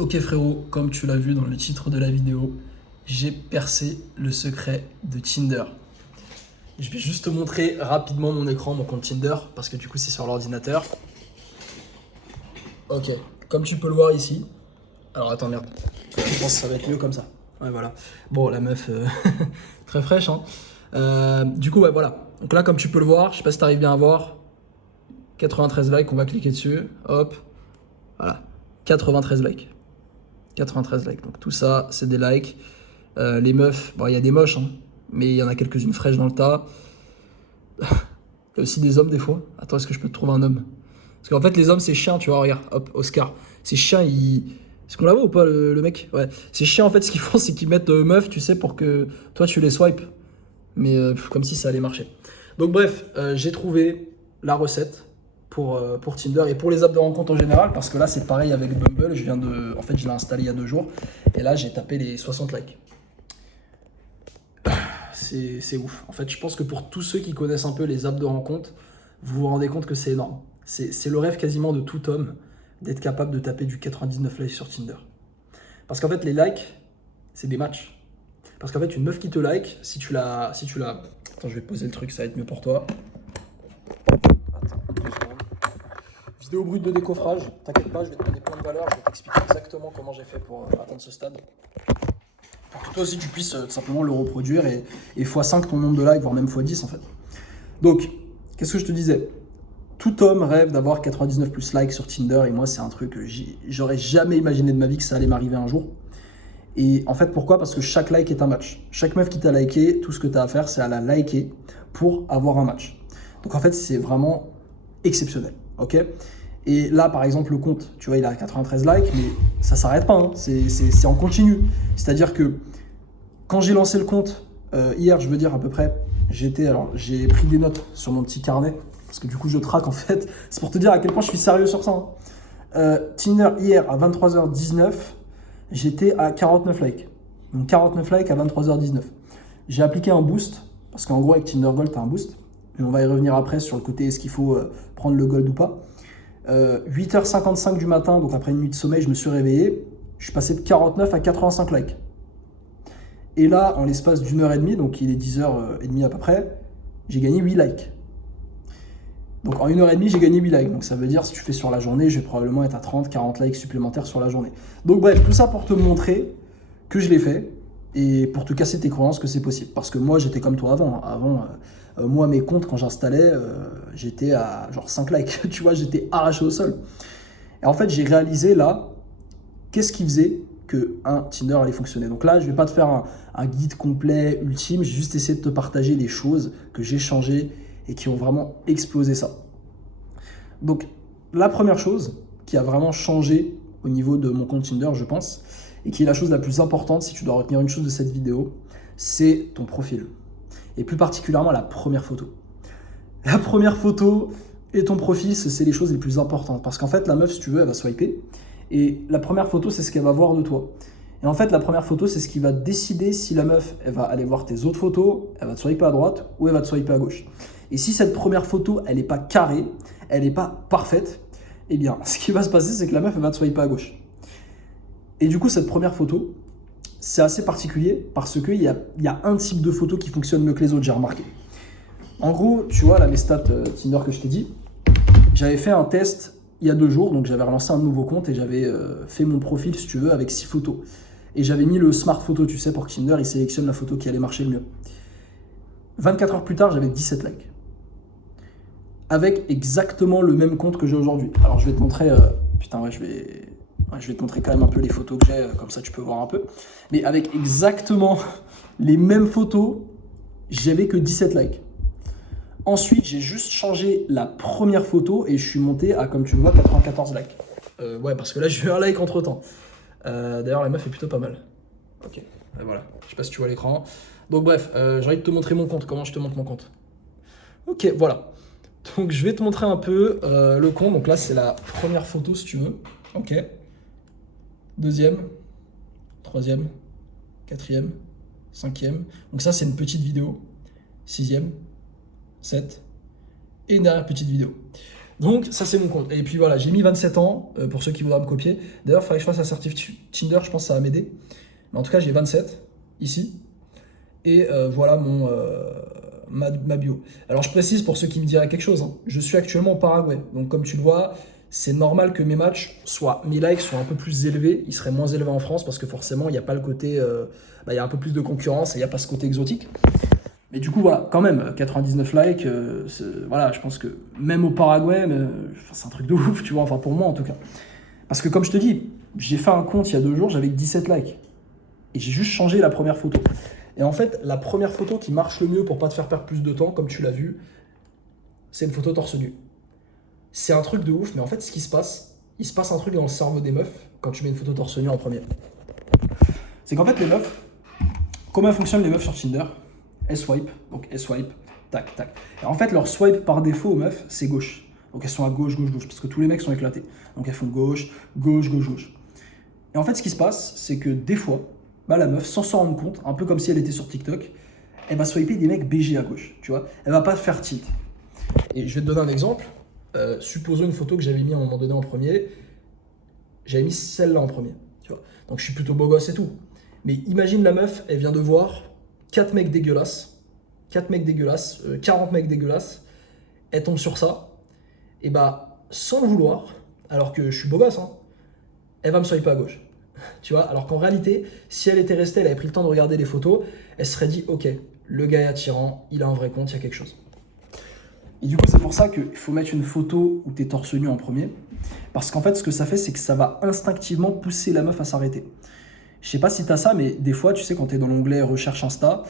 Ok frérot, comme tu l'as vu dans le titre de la vidéo, j'ai percé le secret de Tinder. Je vais juste te montrer rapidement mon écran, mon compte Tinder, parce que du coup c'est sur l'ordinateur. Ok, comme tu peux le voir ici. Alors attends, merde. Je pense que ça va être mieux comme ça. Ouais, voilà. Bon, la meuf, très fraîche, hein. Du coup, ouais, voilà. Donc là, comme tu peux le voir, je sais pas si t'arrives bien à voir. 93 likes, on va cliquer dessus. Hop, voilà. 93 likes. 93 likes. Donc tout ça, c'est des likes. Les meufs, bon, il y a des moches, hein, mais il y en a quelques-unes fraîches dans le tas. Il y a aussi des hommes des fois. Attends, est-ce que je peux te trouver un homme? Parce qu'en fait, les hommes, c'est chiant, tu vois. Regarde, hop, Oscar. C'est chiant, ils. Est-ce qu'on la voit ou pas, le mec? Ouais. C'est chiant, en fait, ce qu'ils font, c'est qu'ils mettent meuf, tu sais, pour que toi, tu les swipes. Mais comme si ça allait marcher. Donc, bref, j'ai trouvé la recette pour Tinder et pour les apps de rencontre en général. Parce que là, c'est pareil avec Bumble. En fait, je l'ai installé il y a 2 jours. Et là, j'ai tapé les 60 likes. C'est ouf. En fait, je pense que pour tous ceux qui connaissent un peu les apps de rencontre, vous vous rendez compte que c'est énorme. C'est le rêve quasiment de tout homme d'être capable de taper du 99 likes sur Tinder. Parce qu'en fait, les likes, c'est des matchs. Parce qu'en fait, une meuf qui te like, si tu la... Attends, je vais poser le truc, ça va être mieux pour toi. Attends, 2 secondes. Vidéo brute de décoffrage. T'inquiète pas, je vais te donner plein de valeurs. Je vais t'expliquer exactement comment j'ai fait pour atteindre ce stade. Pour que toi aussi tu puisses tout simplement le reproduire et x5 ton nombre de likes, voire même x10 en fait. Donc, qu'est-ce que je te disais? Tout homme rêve d'avoir 99 plus likes sur Tinder et moi c'est un truc que j'aurais jamais imaginé de ma vie que ça allait m'arriver un jour. Et en fait pourquoi? Parce que chaque like est un match. Chaque meuf qui t'a liké, tout ce que tu as à faire c'est à la liker pour avoir un match. Donc en fait c'est vraiment exceptionnel, ok? Et là par exemple le compte, tu vois il a 93 likes mais ça s'arrête pas, hein. C'est en continu. C'est-à-dire que quand j'ai lancé le compte, hier je veux dire à peu près, j'ai pris des notes sur mon petit carnet, parce que du coup je traque en fait, c'est pour te dire à quel point je suis sérieux sur ça, hein. Tinder hier à 23h19, j'étais à 49 likes. Donc 49 likes à 23h19. J'ai appliqué un boost, parce qu'en gros avec Tinder Gold, tu as un boost. Et on va y revenir après sur le côté est-ce qu'il faut prendre le Gold ou pas. 8h55 du matin, donc après une nuit de sommeil, je me suis réveillé. Je suis passé de 49 à 85 likes. Et là, en l'espace d'une heure et demie, donc il est 10h30 à peu près, j'ai gagné 8 likes. Donc en une heure et demie, j'ai gagné 8 likes. Donc ça veut dire, si tu fais sur la journée, je vais probablement être à 30, 40 likes supplémentaires sur la journée. Donc bref, tout ça pour te montrer que je l'ai fait et pour te casser tes croyances que c'est possible. Parce que moi, j'étais comme toi avant. Avant, moi, mes comptes, quand j'installais, j'étais à genre 5 likes. Tu vois, j'étais arraché au sol. Et en fait, j'ai réalisé là, qu'est-ce qui faisait que Tinder allait fonctionner. Donc là, je ne vais pas te faire un guide complet, ultime, j'ai juste essayé de te partager les choses que j'ai changées et qui ont vraiment explosé ça. Donc la première chose qui a vraiment changé au niveau de mon compte Tinder, je pense, et qui est la chose la plus importante, si tu dois retenir une chose de cette vidéo, c'est ton profil. Et plus particulièrement la première photo. La première photo et ton profil, c'est les choses les plus importantes. Parce qu'en fait, la meuf, si tu veux, elle va swiper. Et la première photo, c'est ce qu'elle va voir de toi. Et en fait, la première photo, c'est ce qui va décider si la meuf, elle va aller voir tes autres photos, elle va te swiper à droite ou elle va te swiper à gauche. Et si cette première photo, elle n'est pas carrée, elle n'est pas parfaite, eh bien, ce qui va se passer, c'est que la meuf, elle va te swiper à gauche. Et du coup, cette première photo, c'est assez particulier parce qu'il y a un type de photo qui fonctionne mieux que les autres, j'ai remarqué. En gros, tu vois, là, mes stats Tinder que je t'ai dit, j'avais fait un test il y a 2 jours, donc j'avais relancé un nouveau compte et j'avais fait mon profil, si tu veux, avec 6 photos. Et j'avais mis le smart photo, tu sais, pour que Tinder, il sélectionne la photo qui allait marcher le mieux. 24 heures plus tard, j'avais 17 likes. Avec exactement le même compte que j'ai aujourd'hui. Alors je vais te montrer, je vais te montrer quand même un peu les photos que j'ai, comme ça tu peux voir un peu. Mais avec exactement les mêmes photos, j'avais que 17 likes. Ensuite, j'ai juste changé la première photo et je suis monté à, comme tu le vois, 94 likes. Ouais, parce que là, j'ai eu un like entre temps. D'ailleurs, la meuf est plutôt pas mal. Ok, et voilà. Je sais pas si tu vois l'écran. Donc, bref, j'ai envie de te montrer mon compte. Comment je te montre mon compte? Ok, voilà. Donc, je vais te montrer un peu le compte. Donc, là, c'est la première photo si tu veux. Ok. Deuxième, troisième, quatrième, cinquième. Donc, ça, c'est une petite vidéo. Sixième. 7 et une dernière petite vidéo. Donc ça c'est mon compte. Et puis voilà, j'ai mis 27 ans, pour ceux qui voudraient me copier. D'ailleurs, il faudrait que je fasse un certif Tinder, je pense que ça va m'aider. Mais en tout cas, j'ai 27, ici. Et voilà ma bio. Alors je précise pour ceux qui me diraient quelque chose, hein. Je suis actuellement au Paraguay. Donc comme tu le vois, c'est normal que mes likes soient un peu plus élevés. Ils seraient moins élevés en France parce que forcément, il n'y a pas le côté... il y a un peu plus de concurrence et il n'y a pas ce côté exotique. Mais du coup, voilà, quand même, 99 likes, voilà, je pense que même au Paraguay, c'est un truc de ouf, tu vois, enfin pour moi en tout cas. Parce que comme je te dis, j'ai fait un compte il y a 2 jours, j'avais que 17 likes. Et j'ai juste changé la première photo. Et en fait, la première photo qui marche le mieux pour pas te faire perdre plus de temps, comme tu l'as vu, c'est une photo torse nu. C'est un truc de ouf, mais en fait, ce qui se passe, il se passe un truc dans le cerveau des meufs quand tu mets une photo torse nu en premier. C'est qu'en fait, les meufs, comment fonctionnent les meufs sur Tinder? Elles swipe, donc elles swipe, tac, tac. Et en fait, leur swipe par défaut aux meufs, c'est gauche. Donc elles sont à gauche, gauche, gauche, parce que tous les mecs sont éclatés. Donc elles font gauche, gauche, gauche, gauche. Et en fait, ce qui se passe, c'est que des fois, la meuf, sans s'en rendre compte, un peu comme si elle était sur TikTok, elle va swiper des mecs BG à gauche, tu vois. Elle va pas faire tilt. Et je vais te donner un exemple. Supposons une photo que j'avais mis à un moment donné en premier. J'avais mis celle-là en premier, tu vois. Donc je suis plutôt beau gosse et tout. Mais imagine la meuf, elle vient de voir 4 mecs dégueulasses, 40 mecs dégueulasses. Elle tombe sur ça. Et sans le vouloir, alors que je suis beau gosse, hein, elle va me swiper à gauche. Tu vois, alors qu'en réalité, si elle était restée, elle avait pris le temps de regarder les photos, elle se serait dit, ok, le gars est attirant, il a un vrai compte, il y a quelque chose. Et du coup, c'est pour ça qu'il faut mettre une photo où t'es torse nu en premier. Parce qu'en fait, ce que ça fait, c'est que ça va instinctivement pousser la meuf à s'arrêter. Je sais pas si t'as ça, mais des fois, tu sais, quand t'es dans l'onglet recherche Insta,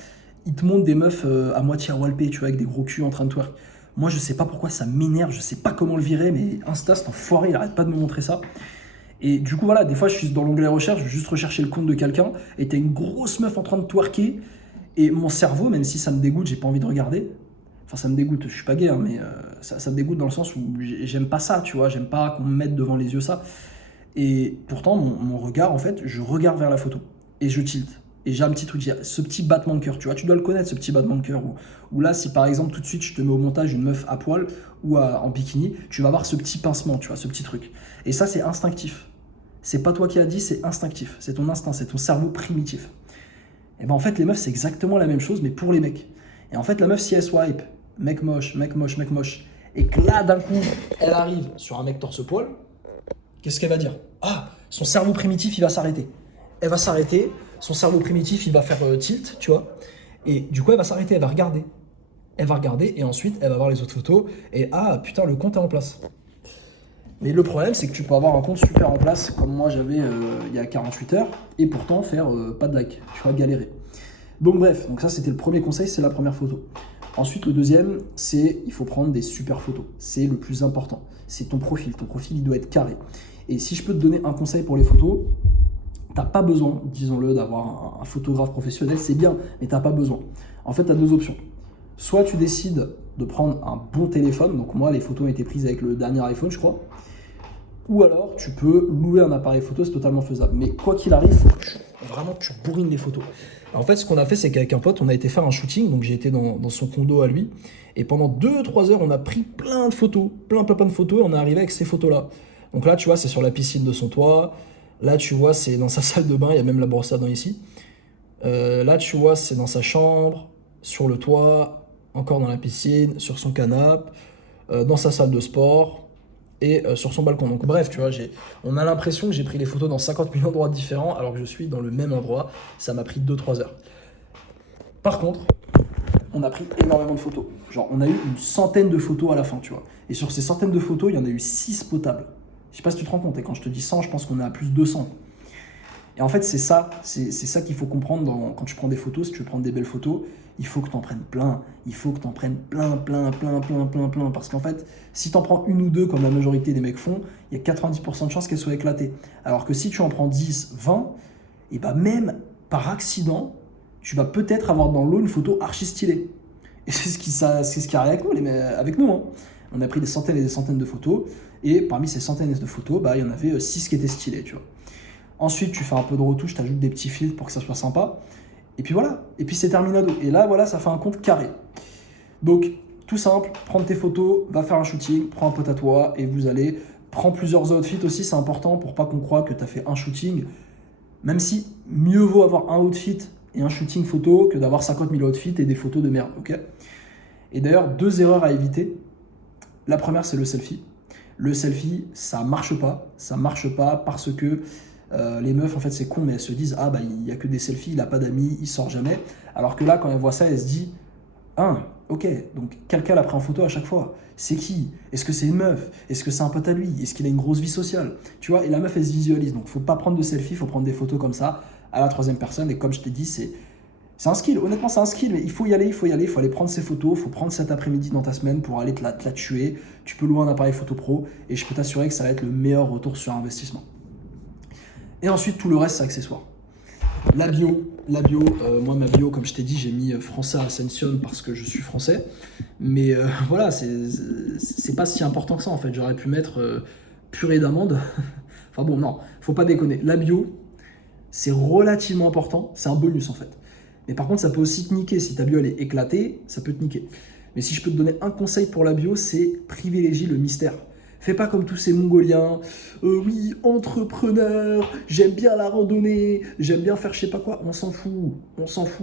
ils te montrent des meufs à moitié à walpé, tu vois, avec des gros culs en train de twerk. Moi, je sais pas pourquoi ça m'énerve, je sais pas comment le virer, mais Insta, cet enfoiré, il arrête pas de me montrer ça. Et du coup, voilà, des fois, je suis dans l'onglet recherche, je veux juste rechercher le compte de quelqu'un, et t'as une grosse meuf en train de twerker, et mon cerveau, même si ça me dégoûte, j'ai pas envie de regarder. Enfin, ça me dégoûte, je suis pas gay, hein, mais ça me dégoûte dans le sens où j'aime pas ça, tu vois, j'aime pas qu'on me mette devant les yeux ça. Et pourtant, mon regard, en fait, je regarde vers la photo, et je tilte. Et j'ai un petit truc, ce petit battement de cœur, tu vois, tu dois le connaître, ce petit battement de cœur, où là, si par exemple, tout de suite, je te mets au montage une meuf à poil, ou en bikini, tu vas avoir ce petit pincement, tu vois, ce petit truc. Et ça, c'est instinctif. C'est pas toi qui as dit, c'est instinctif. C'est ton instinct, c'est ton cerveau primitif. Et en fait, les meufs, c'est exactement la même chose, mais pour les mecs. Et en fait, la meuf, si elle swipe, mec moche, mec moche, mec moche, et que là, d'un coup, elle arrive sur un mec torse-poil, qu'est-ce qu'elle va dire? Ah, son cerveau primitif, il va s'arrêter. Elle va s'arrêter, son cerveau primitif, il va faire tilt, tu vois. Et du coup, elle va s'arrêter, elle va regarder. Elle va regarder, et ensuite, elle va voir les autres photos, et ah, putain, le compte est en place. Mais le problème, c'est que tu peux avoir un compte super en place, comme moi j'avais il y a 48 heures, et pourtant faire pas de like. Tu vas galérer. Donc bref, donc ça c'était le premier conseil, c'est la première photo. Ensuite, le deuxième, c'est il faut prendre des super photos. C'est le plus important. C'est ton profil. Ton profil, il doit être carré. Et si je peux te donner un conseil pour les photos, t'as pas besoin, disons-le, d'avoir un photographe professionnel, c'est bien, mais t'as pas besoin. En fait, t'as 2 options. Soit tu décides de prendre un bon téléphone, donc moi les photos ont été prises avec le dernier iPhone, je crois. Ou alors, tu peux louer un appareil photo, c'est totalement faisable. Mais quoi qu'il arrive, il faut que tu bourrines les photos. En fait, ce qu'on a fait, c'est qu'avec un pote, on a été faire un shooting. Donc, j'ai été dans son condo à lui. Et pendant 2-3 heures, on a pris plein de photos. Plein de photos. Et on est arrivé avec ces photos-là. Donc là, tu vois, c'est sur la piscine de son toit. Là, tu vois, c'est dans sa salle de bain. Il y a même la brosse à dents ici. Là, tu vois, c'est dans sa chambre, sur le toit, encore dans la piscine, sur son canapé, dans sa salle de sport et sur son balcon. Donc bref, tu vois, on a l'impression que j'ai pris les photos dans 50 000 endroits différents alors que je suis dans le même endroit. Ça m'a pris 2-3 heures. Par contre, on a pris énormément de photos. Genre, on a eu une centaine de photos à la fin, tu vois. Et sur ces centaines de photos, il y en a eu 6 potables. Je sais pas si tu te rends compte, et quand je te dis 100, je pense qu'on est à plus de 200. Et en fait, c'est ça qu'il faut comprendre quand tu prends des photos. Si tu veux prendre des belles photos, il faut que tu en prennes plein. Il faut que tu en prennes plein. Parce qu'en fait, si tu en prends une ou deux, comme la majorité des mecs font, il y a 90% de chances qu'elles soient éclatées. Alors que si tu en prends 10, 20, et bah même par accident, tu vas peut-être avoir dans l'eau une photo archi stylée. Et c'est ce qui arrive avec nous. Hein. On a pris des centaines et des centaines de photos. Et parmi ces centaines de photos, il y en avait 6 qui étaient stylées, tu vois. Ensuite, tu fais un peu de retouche, tu ajoutes des petits filtres pour que ça soit sympa. Et puis voilà. Et puis c'est terminado. Et là, voilà, ça fait un compte carré. Donc, Tout simple, prendre tes photos, va faire un shooting, prends un pote à toi et vous allez prendre plusieurs outfits aussi, c'est important pour pas qu'on croie que tu as fait un shooting. Même si mieux vaut avoir un outfit et un shooting photo que d'avoir 50 000 outfits et des photos de merde, ok? Et d'ailleurs, 2 erreurs à éviter. La première, c'est le selfie. Le selfie, ça marche pas. Ça marche pas parce que les meufs, en fait, c'est con, mais elles se disent « Ah, bah, il n'y a que des selfies, il n'a pas d'amis, il sort jamais. » Alors que là, quand elles voient ça, elles se disent « Ah, ok, donc quelqu'un l'a pris en photo à chaque fois. C'est qui? Est-ce que c'est une meuf? Est-ce que c'est un pote à lui? Est-ce qu'il a une grosse vie sociale ?» Tu vois, et la meuf, elle se visualise. Donc, faut pas prendre de selfie, faut prendre des photos comme ça, à la troisième personne. Et comme je t'ai dit, c'est un skill. Honnêtement, c'est un skill, mais il faut y aller, il faut aller prendre ses photos, il faut prendre cet après-midi dans ta semaine pour aller te la tuer. Tu peux louer un appareil photo pro et je peux t'assurer que ça va être le meilleur retour sur investissement. Et ensuite, tout le reste, c'est accessoire. La bio, moi ma bio, comme je t'ai dit, j'ai mis français Ascension parce que je suis français. Mais voilà, c'est pas si important que ça en fait. J'aurais pu mettre purée d'amande. Enfin bon, non, faut pas déconner. La bio, c'est relativement important, c'est un bonus en fait. Mais par contre, ça peut aussi te niquer. Si ta bio elle est éclatée, ça peut te niquer. Mais si je peux te donner un conseil pour la bio, c'est privilégie le mystère. Fais pas comme tous ces Mongoliens. Oui, entrepreneur, j'aime bien la randonnée, j'aime bien faire je sais pas quoi. On s'en fout,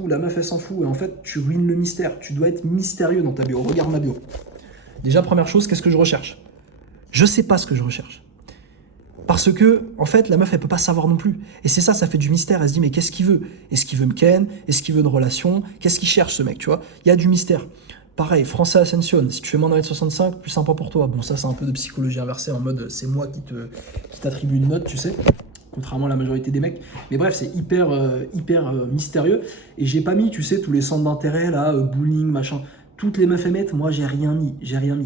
la meuf elle s'en fout. Et en fait, tu ruines le mystère. Tu dois être mystérieux dans ta bio. Regarde ma bio. Déjà, première chose, qu'est-ce que je recherche? Je sais pas ce que je recherche. Parce que, en fait, la meuf, elle peut pas savoir non plus. Et c'est ça, ça fait du mystère. Elle se dit, mais qu'est-ce qu'il veut? Est-ce qu'il veut me ken? Est-ce qu'il veut une relation? Qu'est-ce qu'il cherche, ce mec, tu vois? Il y a du mystère. Pareil, français Ascension, si tu fais moins d'un m 65, plus sympa pour toi. Bon, ça, c'est un peu de psychologie inversée, en mode, c'est moi qui t'attribue une note, tu sais, contrairement à la majorité des mecs. Mais bref, c'est hyper mystérieux. Et j'ai pas mis, tu sais, tous les centres d'intérêt, là, bowling, machin. Toutes les meufs émettent, moi, j'ai rien mis.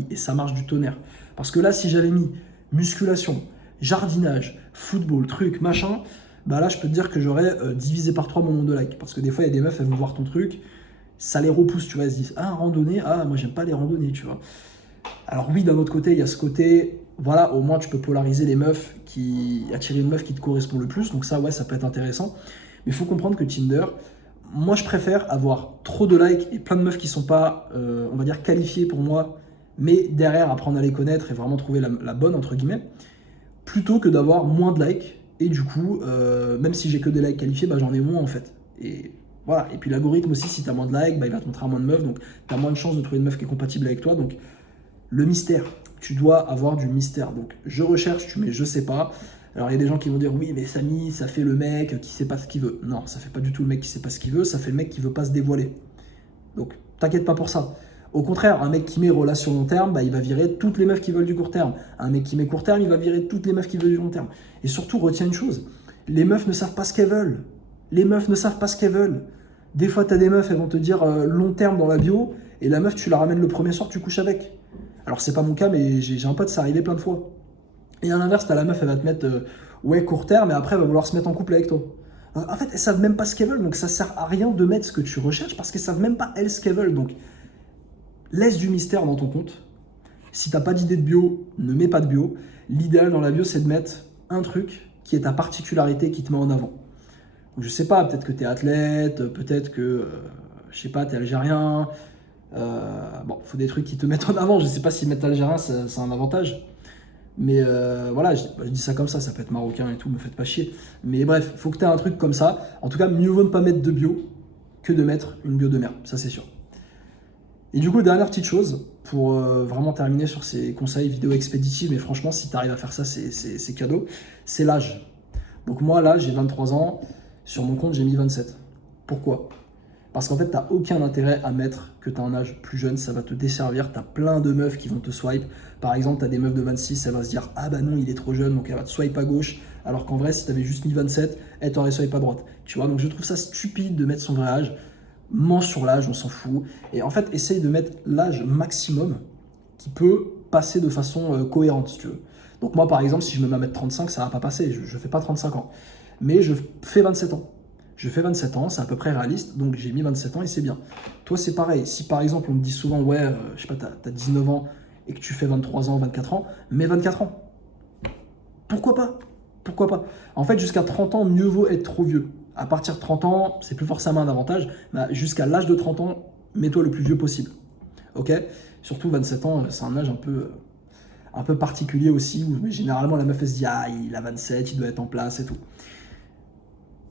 Et ça marche du tonnerre. Parce que là, si j'avais mis musculation, jardinage, football, truc, machin, bah là, je peux te dire que j'aurais divisé par 3 mon nombre de likes. Parce que des fois, il y a des meufs, elles vont voir ton truc, ça les repousse, tu vois, elles se disent « Ah, randonnée, ah, moi, j'aime pas les randonnées, tu vois. » Alors oui, d'un autre côté, il y a ce côté, voilà, au moins, tu peux polariser les meufs, attirer une meuf qui te correspond le plus. Donc ça, ouais, ça peut être intéressant. Mais il faut comprendre que Tinder, moi, je préfère avoir trop de likes et plein de meufs qui sont pas, on va dire, qualifiées pour moi, mais derrière, apprendre à les connaître et vraiment trouver la bonne, entre guillemets, plutôt que d'avoir moins de likes. Et du coup, même si j'ai que des likes qualifiés, bah, j'en ai moins en fait. Et voilà. Et puis l'algorithme aussi, si tu as moins de likes, bah, il va te montrer à moins de meufs. Donc tu as moins de chances de trouver une meuf qui est compatible avec toi. Donc le mystère, tu dois avoir du mystère. Donc je recherche, tu mets je sais pas. Alors il y a des gens qui vont dire oui, mais Samy, ça fait le mec qui sait pas ce qu'il veut. Non, ça fait pas du tout le mec qui sait pas ce qu'il veut, ça fait le mec qui veut pas se dévoiler. Donc t'inquiète pas pour ça. Au contraire, un mec qui met relation long terme, bah, il va virer toutes les meufs qui veulent du court terme. Un mec qui met court terme, il va virer toutes les meufs qui veulent du long terme. Et surtout, retiens une chose, les meufs ne savent pas ce qu'elles veulent. Les meufs ne savent pas ce qu'elles veulent. Des fois, tu as des meufs, elles vont te dire long terme dans la bio, et la meuf, tu la ramènes le premier soir, tu couches avec. Alors, c'est pas mon cas, mais j'ai un pote, ça arrivé plein de fois. Et à l'inverse, tu as la meuf, elle va te mettre ouais, court terme, et après, elle va vouloir se mettre en couple avec toi. En fait, elles savent même pas ce qu'elles veulent, donc ça sert à rien de mettre ce que tu recherches, parce qu'elles savent même pas, elles, ce qu'elles veulent. Donc, laisse du mystère dans ton compte. Si tu n'as pas d'idée de bio, ne mets pas de bio. L'idéal dans la bio, c'est de mettre un truc qui est ta particularité, qui te met en avant. Donc, je sais pas, peut-être que tu es athlète, peut-être que, je sais pas, tu es algérien. Bon, il faut des trucs qui te mettent en avant. Je sais pas si mettre algérien, c'est un avantage. Mais voilà, je dis ça comme ça peut être marocain et tout, me faites pas chier. Mais bref, il faut que tu aies un truc comme ça. En tout cas, mieux vaut ne pas mettre de bio que de mettre une bio de merde, ça c'est sûr. Et du coup, dernière petite chose, pour vraiment terminer sur ces conseils vidéo expéditifs, mais franchement, si tu arrives à faire ça, c'est cadeau, c'est l'âge. Donc moi, là, j'ai 23 ans, sur mon compte, j'ai mis 27. Pourquoi? Parce qu'en fait, tu n'as aucun intérêt à mettre que tu as un âge plus jeune, ça va te desservir, tu as plein de meufs qui vont te swipe. Par exemple, tu as des meufs de 26, elle va se dire « Ah bah non, il est trop jeune, donc elle va te swipe à gauche. » Alors qu'en vrai, si tu avais juste mis 27, elle t'aurait swipe à droite. Tu vois, donc je trouve ça stupide de mettre son vrai âge. Mens sur l'âge, on s'en fout. Et en fait, essaye de mettre l'âge maximum qui peut passer de façon cohérente, si tu veux. Donc moi, par exemple, si je me mets à mettre 35, ça va pas passer. Je fais pas 35 ans. Mais je fais 27 ans. Je fais 27 ans, c'est à peu près réaliste. Donc j'ai mis 27 ans et c'est bien. Toi, c'est pareil. Si par exemple, on me dit souvent, ouais, je sais pas, t'as 19 ans et que tu fais 23 ans, 24 ans, mets 24 ans. Pourquoi pas? Pourquoi pas? En fait, jusqu'à 30 ans, mieux vaut être trop vieux. À partir de 30 ans, c'est plus forcément un avantage. Mais jusqu'à l'âge de 30 ans, mets-toi le plus vieux possible. Ok? Surtout 27 ans, c'est un âge un peu particulier aussi, où généralement la meuf elle se dit ah il a 27, il doit être en place et tout.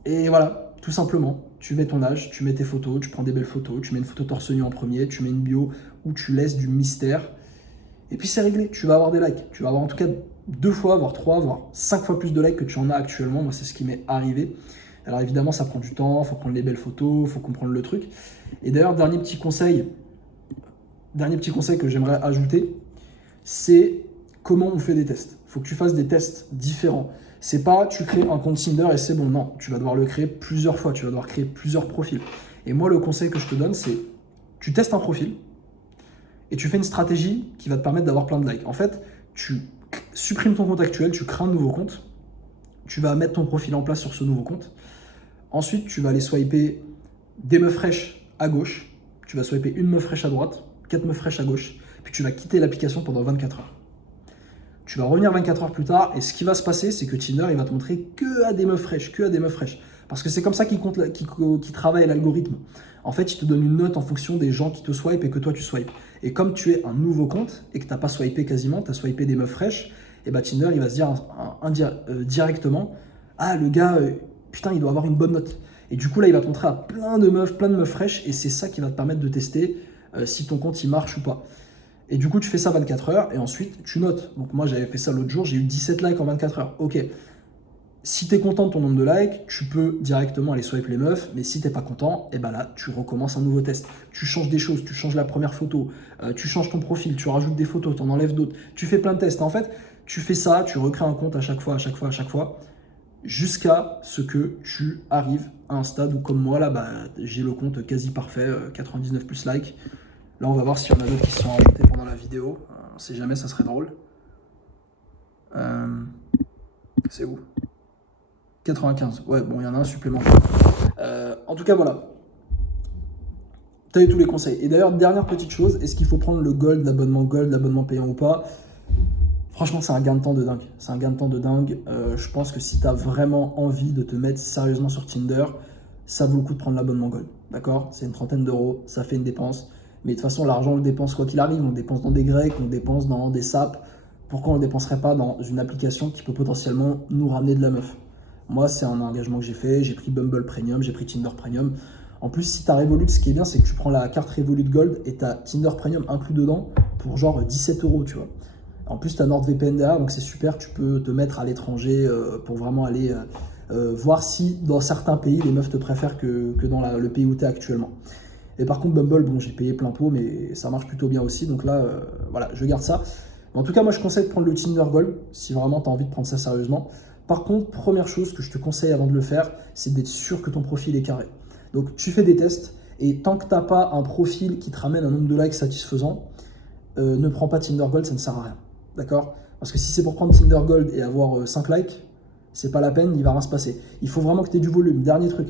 Et voilà, tout simplement, tu mets ton âge, tu mets tes photos, tu prends des belles photos, tu mets une photo torse nu en premier, tu mets une bio où tu laisses du mystère, et puis c'est réglé, tu vas avoir des likes. Tu vas avoir en tout cas 2 fois, voire 3, voire 5 fois plus de likes que tu en as actuellement. Moi c'est ce qui m'est arrivé. Alors évidemment ça prend du temps, il faut prendre les belles photos, il faut comprendre le truc. Et d'ailleurs, dernier petit conseil que j'aimerais ajouter, c'est comment on fait des tests. Il faut que tu fasses des tests différents. C'est pas tu crées un compte Tinder et c'est bon, non. Tu vas devoir le créer plusieurs fois, tu vas devoir créer plusieurs profils. Et moi, le conseil que je te donne, c'est tu testes un profil et tu fais une stratégie qui va te permettre d'avoir plein de likes. En fait, tu supprimes ton compte actuel, tu crées un nouveau compte, tu vas mettre ton profil en place sur ce nouveau compte. Ensuite, tu vas aller swiper des meufs fraîches à gauche, tu vas swiper une meuf fraîche à droite, 4 meufs fraîches à gauche, puis tu vas quitter l'application pendant 24 heures. Tu vas revenir 24 heures plus tard, et ce qui va se passer, c'est que Tinder, il va te montrer que à des meufs fraîches, que à des meufs fraîches. Parce que c'est comme ça qu'il travaille l'algorithme. En fait, il te donne une note en fonction des gens qui te swipent et que toi tu swipes. Et comme tu es un nouveau compte et que tu n'as pas swipé quasiment, tu as swipé des meufs fraîches, et bah Tinder, il va se dire directement, ah le gars, putain, il doit avoir une bonne note. Et du coup, là, il va te montrer à plein de meufs fraîches, et c'est ça qui va te permettre de tester si ton compte il marche ou pas. Et du coup, tu fais ça 24 heures et ensuite tu notes. Donc moi, j'avais fait ça l'autre jour, j'ai eu 17 likes en 24 heures. Ok. Si tu es content de ton nombre de likes, tu peux directement aller swipe les meufs, mais si t'es pas content, et ben là, tu recommences un nouveau test. Tu changes des choses, tu changes la première photo, tu changes ton profil, tu rajoutes des photos, tu en enlèves d'autres, tu fais plein de tests. En fait, tu fais ça, tu recrées un compte à chaque fois, jusqu'à ce que tu arrives à un stade où, comme moi, là, bah, j'ai le compte quasi parfait, 99 plus likes. Là, on va voir s'il y en a d'autres qui se sont rajoutés pendant la vidéo. On sait jamais, ça serait drôle. C'est où 95. Ouais, bon, il y en a un supplémentaire. En tout cas, voilà. Tu as eu tous les conseils. Et d'ailleurs, dernière petite chose, est-ce qu'il faut prendre le gold, l'abonnement payant ou pas? Franchement, c'est un gain de temps de dingue. C'est un gain de temps de dingue. Je pense que si tu as vraiment envie de te mettre sérieusement sur Tinder, ça vaut le coup de prendre l'abonnement gold. D'accord? C'est une trentaine d'euros, ça fait une dépense. Mais de toute façon, l'argent, on le dépense quoi qu'il arrive. On le dépense dans des grecs, on le dépense dans des saps. Pourquoi on ne le dépenserait pas dans une application qui peut potentiellement nous ramener de la meuf? Moi, c'est un engagement que j'ai fait. J'ai pris Bumble Premium, j'ai pris Tinder Premium. En plus, si tu as Revolut, ce qui est bien, c'est que tu prends la carte Revolut Gold et tu as Tinder Premium inclus dedans pour genre 17 euros, tu vois. En plus, tu as NordVPN derrière, donc c'est super. Tu peux te mettre à l'étranger pour vraiment aller voir si dans certains pays, les meufs te préfèrent que dans le pays où tu es actuellement. Et par contre, Bumble, bon, j'ai payé plein pot, mais ça marche plutôt bien aussi. Donc là, voilà, je garde ça. Mais en tout cas, moi, je conseille de prendre le Tinder Gold si vraiment tu as envie de prendre ça sérieusement. Par contre, première chose que je te conseille avant de le faire, c'est d'être sûr que ton profil est carré. Donc, tu fais des tests et tant que tu n'as pas un profil qui te ramène un nombre de likes satisfaisant, ne prends pas Tinder Gold, ça ne sert à rien. D'accord? Parce que si c'est pour prendre Tinder Gold et avoir 5 likes, c'est pas la peine, il va rien se passer. Il faut vraiment que tu aies du volume. Dernier truc,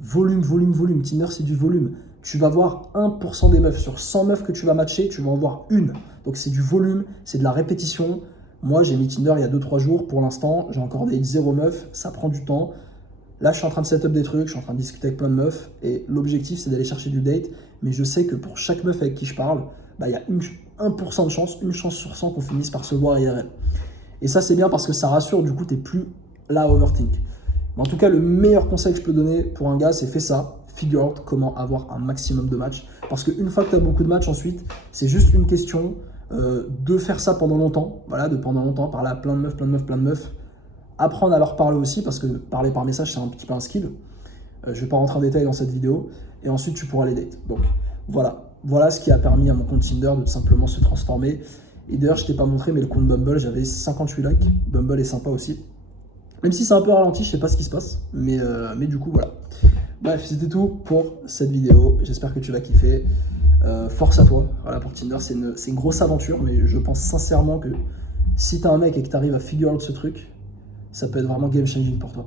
volume. Tinder, c'est du volume. Tu vas voir 1% des meufs. Sur 100 meufs que tu vas matcher, tu vas en voir une. Donc c'est du volume, c'est de la répétition. Moi, j'ai mis Tinder il y a 2-3 jours. Pour l'instant, j'ai encore des 0 meufs. Ça prend du temps. Là, je suis en train de setup des trucs. Je suis en train de discuter avec plein de meufs. Et l'objectif, c'est d'aller chercher du date. Mais je sais que pour chaque meuf avec qui je parle, bah, il y a 1% de chance, une chance sur 100 qu'on finisse par se voir IRL. Et ça, c'est bien parce que ça rassure. Du coup, tu n'es plus là à overthink. Mais en tout cas, le meilleur conseil que je peux donner pour un gars, c'est fais ça. Figure out comment avoir un maximum de matchs. Parce qu'une fois que tu as beaucoup de matchs, ensuite, c'est juste une question de faire ça pendant longtemps. Voilà, pendant longtemps, parler à plein de meufs. Apprendre à leur parler aussi, parce que parler par message, c'est un petit peu un skill. Je ne vais pas rentrer en détail dans cette vidéo. Et ensuite, tu pourras les date. Donc, voilà ce qui a permis à mon compte Tinder de tout simplement se transformer. Et d'ailleurs, je ne t'ai pas montré, mais le compte Bumble, j'avais 58 likes. Bumble est sympa aussi. Même si c'est un peu ralenti, je ne sais pas ce qui se passe. Mais du coup, voilà. Bref, c'était tout pour cette vidéo. J'espère que tu vas kiffer. Force à toi. Voilà, pour Tinder, c'est une grosse aventure, mais je pense sincèrement que si tu as un mec et que tu arrives à figure out ce truc, ça peut être vraiment game changing pour toi.